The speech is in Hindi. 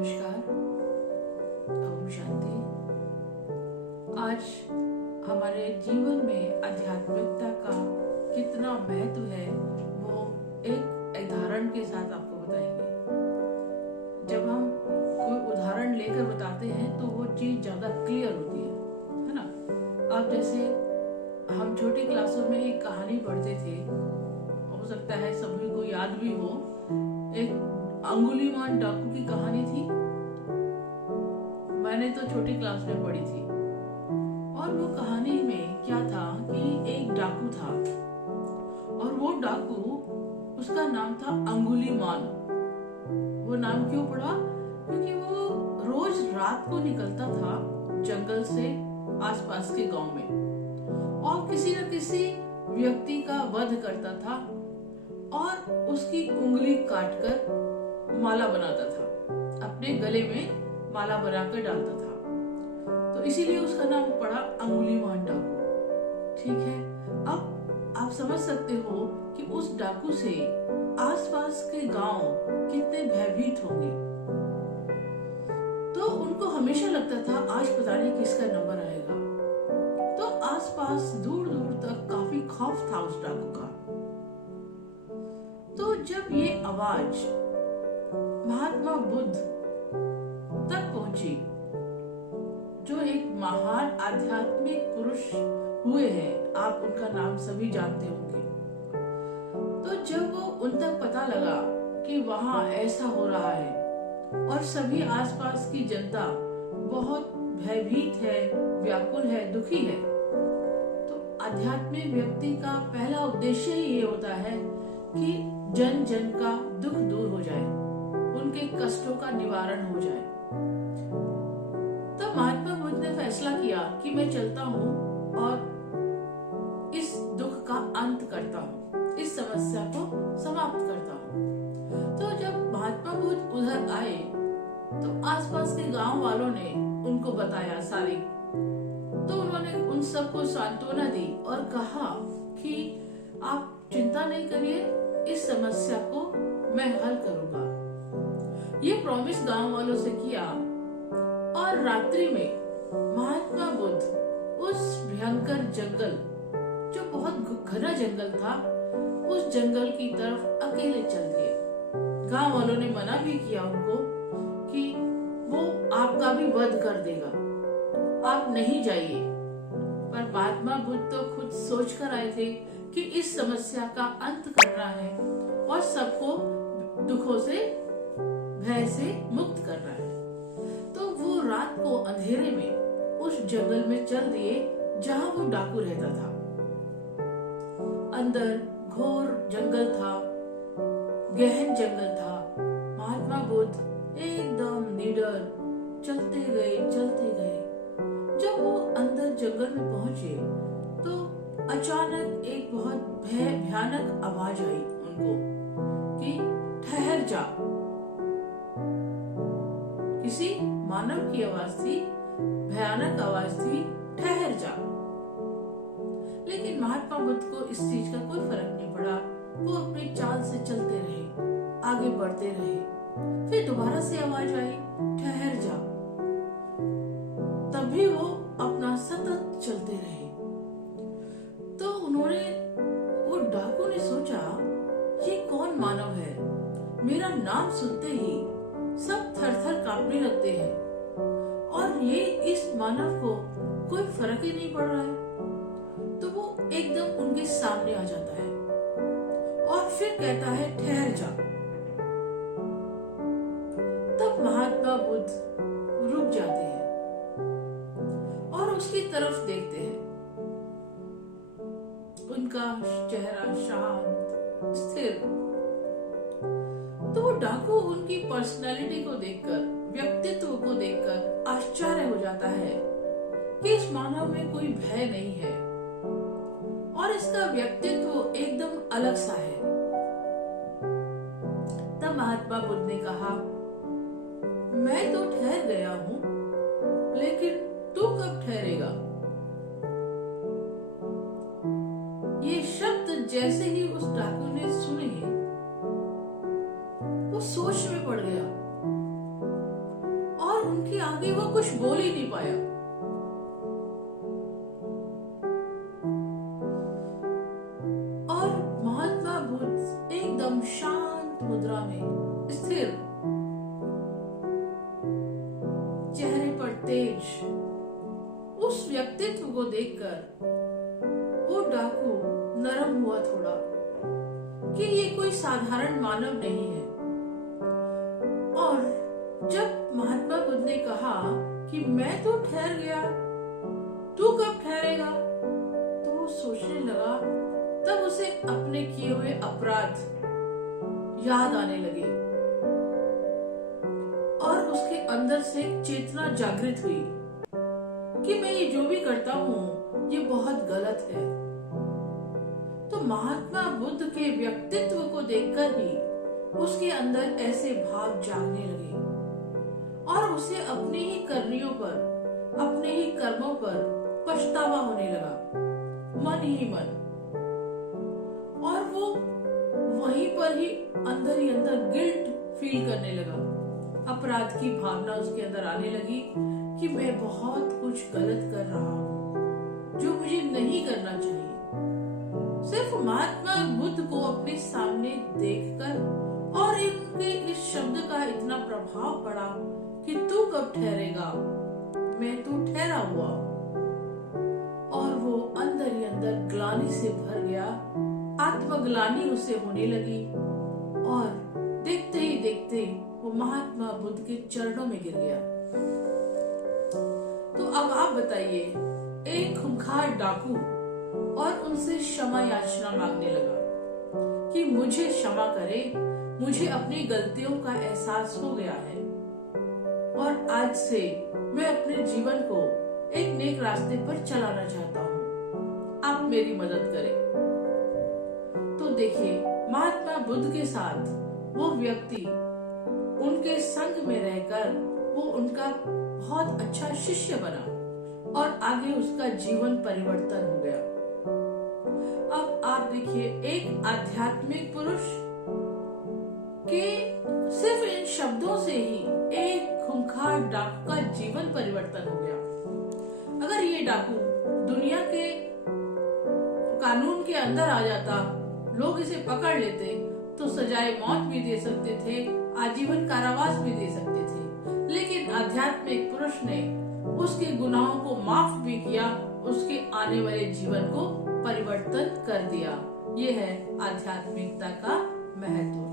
नमस्कार। ओम शांति। आज हमारे जीवन में आध्यात्मिकता का कितना महत्व है वो एक उदाहरण के साथ आपको बताएंगे। जब हम कोई उदाहरण लेकर बताते हैं तो वो चीज ज्यादा क्लियर होती है ना। अब जैसे हम छोटी क्लासों में एक कहानी पढ़ते थे, हो सकता है सभी को याद भी हो। एक अंगुलीमान डाकू की कहानी थी। मैंने तो छोटी क्लास में पढ़ी थी। और वो कहानी में क्या था कि एक डाकू था और वो डाकू, उसका नाम था अंगुलीमान। वो नाम क्यों पड़ा? क्योंकि वो रोज रात को निकलता था जंगल से आसपास के गांव में और किसी न किसी व्यक्ति का वध करता था और उसकी उंगली काटकर माला बनाता था, अपने गले में माला बनाकर डालता था। तो इसीलिए उसका नाम पड़ा अंगुलीमान डाकू। ठीक है, अब आप समझ सकते हो कि उस डाकू से आसपास के गांव कितने भयभीत होंगे। तो उनको हमेशा लगता था आज पता नहीं किसका नंबर आएगा। तो आसपास दूर दूर तक काफी खौफ था उस डाकू का। तो जब ये आवाज महात्मा बुद्ध तक पहुंची, जो एक महान आध्यात्मिक पुरुष हुए हैं, आप उनका नाम सभी जानते होंगे। तो जब वो उन तक पता लगा कि वहां ऐसा हो रहा है और सभी आसपास की जनता बहुत भयभीत है, व्याकुल है, दुखी है, तो आध्यात्मिक व्यक्ति का पहला उद्देश्य ही ये होता है कि जन जन का दुख दूर हो जाए, उनके कष्टों का निवारण हो जाए। तब महात्मा बुद्ध ने फैसला किया कि मैं चलता हूँ और इस दुख का अंत करता हूँ, इस समस्या को समाप्त करता हूँ। तो जब महात्मा बुद्ध उधर आए तो आसपास के गांव वालों ने उनको बताया सारी। तो उन्होंने उन सबको सांत्वना दी और कहा कि आप चिंता नहीं करिए, इस समस्या को मैं हल करूंगा। ये प्रॉमिस गांव वालों से किया और रात्रि में महात्मा बुद्ध उस भयंकर जंगल, जो बहुत घना जंगल था, उस जंगल की तरफ अकेले चल दिए। गांव वालों ने मना भी किया उनको कि वो आपका भी वध कर देगा, आप नहीं जाइए। पर महात्मा बुद्ध तो खुद सोच कर आए थे कि इस समस्या का अंत करना है और सबको दुखों से, भय से मुक्त करना है। तो वो रात को अंधेरे में उस जंगल में चल दिए जहां वो डाकू रहता था। अंदर घोर जंगल था, गहन जंगल था। महात्मा बुद्ध एकदम निडर चलते गए चलते गए। जब वो अंदर जंगल में पहुंचे तो अचानक एक बहुत भयानक आवाज आई उनको कि ठहर जा। किसी मानव की आवाज थी, भयानक आवाज थी, ठहर जा। लेकिन महात्मा बुद्ध को इस चीज का कोई फर्क नहीं पड़ा। वो अपनी चाल से चलते रहे, आगे बढ़ते रहे। फिर दोबारा से आवाज आई, ठहर जा। तभी वो अपना सतत चलते रहे। तो वो डाकू ने सोचा, ये कौन मानव है? मेरा नाम सुनते ही सब थर-थर कांपने लगते हैं और ये इस मानव को कोई फर्क ही नहीं पड़ रहा है। तो वो एकदम उनके सामने आ जाता है और फिर कहता है, ठहर जा। तब महात्मा बुद्ध रुक जाते हैं और उसकी तरफ देखते हैं। उनका चेहरा शांत, स्थिर। तो वो डाकू उनकी पर्सनालिटी को देखकर, व्यक्तित्व को देखकर आश्चर्य हो जाता है कि इस मानव में कोई भय नहीं है और इसका व्यक्तित्व एकदम अलग सा है। तब महात्मा बुद्ध ने कहा, मैं तो ठहर गया हूं, लेकिन तू कब ठहरेगा? ये शब्द जैसे ही उस डाकू ने सुने, वो सोच में पड़ गया आगे वो कुछ बोल ही नहीं पाया। और महात्मा बुद्ध एकदम शांत मुद्रा में स्थिर, चेहरे पर तेज, उस व्यक्तित्व को देखकर वो डाकू नरम हुआ थोड़ा कि ये कोई साधारण मानव नहीं है। और जब महात्मा बुद्ध ने कहा कि मैं तो ठहर गया, तू कब ठहरेगा, तो वो सोचने लगा। तब उसे अपने किए हुए अपराध याद आने लगे और उसके अंदर से चेतना जागृत हुई कि मैं ये जो भी करता हूँ ये बहुत गलत है। तो महात्मा बुद्ध के व्यक्तित्व को देखकर ही उसके अंदर ऐसे भाव जागने लगे और उसे अपनी ही करनियों पर, अपने ही कर्मों पर पछतावा होने लगा, मन ही मन। और वो वहीं पर ही अंदर गिल्ट फील करने लगा, अपराध की भावना उसके अंदर आने लगी कि मैं बहुत कुछ गलत कर रहा हूँ जो मुझे नहीं करना चाहिए। सिर्फ महात्मा बुद्ध को अपने सामने देखकर और इनके इस शब्द का इतना प्रभाव पड़ा कि तू कब ठहरेगा, मैं तो ठहरा हुआ। और वो अंदर ही अंदर ग्लानि से भर गया, आत्मग्लानि उसे होने लगी और देखते ही देखते वो महात्मा बुद्ध के चरणों में गिर गया। तो अब आप बताइए, एक खूंखार डाकू और उनसे क्षमा याचना मांगने लगा कि मुझे क्षमा करे, मुझे अपनी गलतियों का एहसास हो गया है और आज से मैं अपने जीवन को एक नेक रास्ते पर चलाना चाहता हूँ, आप मेरी मदद करें। तो देखिए, महात्मा बुद्ध के साथ वो व्यक्ति उनके संग में रहकर वो उनका बहुत अच्छा शिष्य बना और आगे उसका जीवन परिवर्तन हो गया। अब आप देखिए, एक आध्यात्मिक पुरुष के सिर्फ इन शब्दों से ही एक खूंखार डाकू का जीवन परिवर्तन हो गया। अगर ये डाकू दुनिया के कानून के अंदर आ जाता, लोग इसे पकड़ लेते तो सजाए मौत भी दे सकते थे, आजीवन कारावास भी दे सकते थे। लेकिन आध्यात्मिक पुरुष ने उसके गुनाहों को माफ भी किया, उसके आने वाले जीवन को परिवर्तन कर दिया। यह है आध्यात्मिकता का महत्व।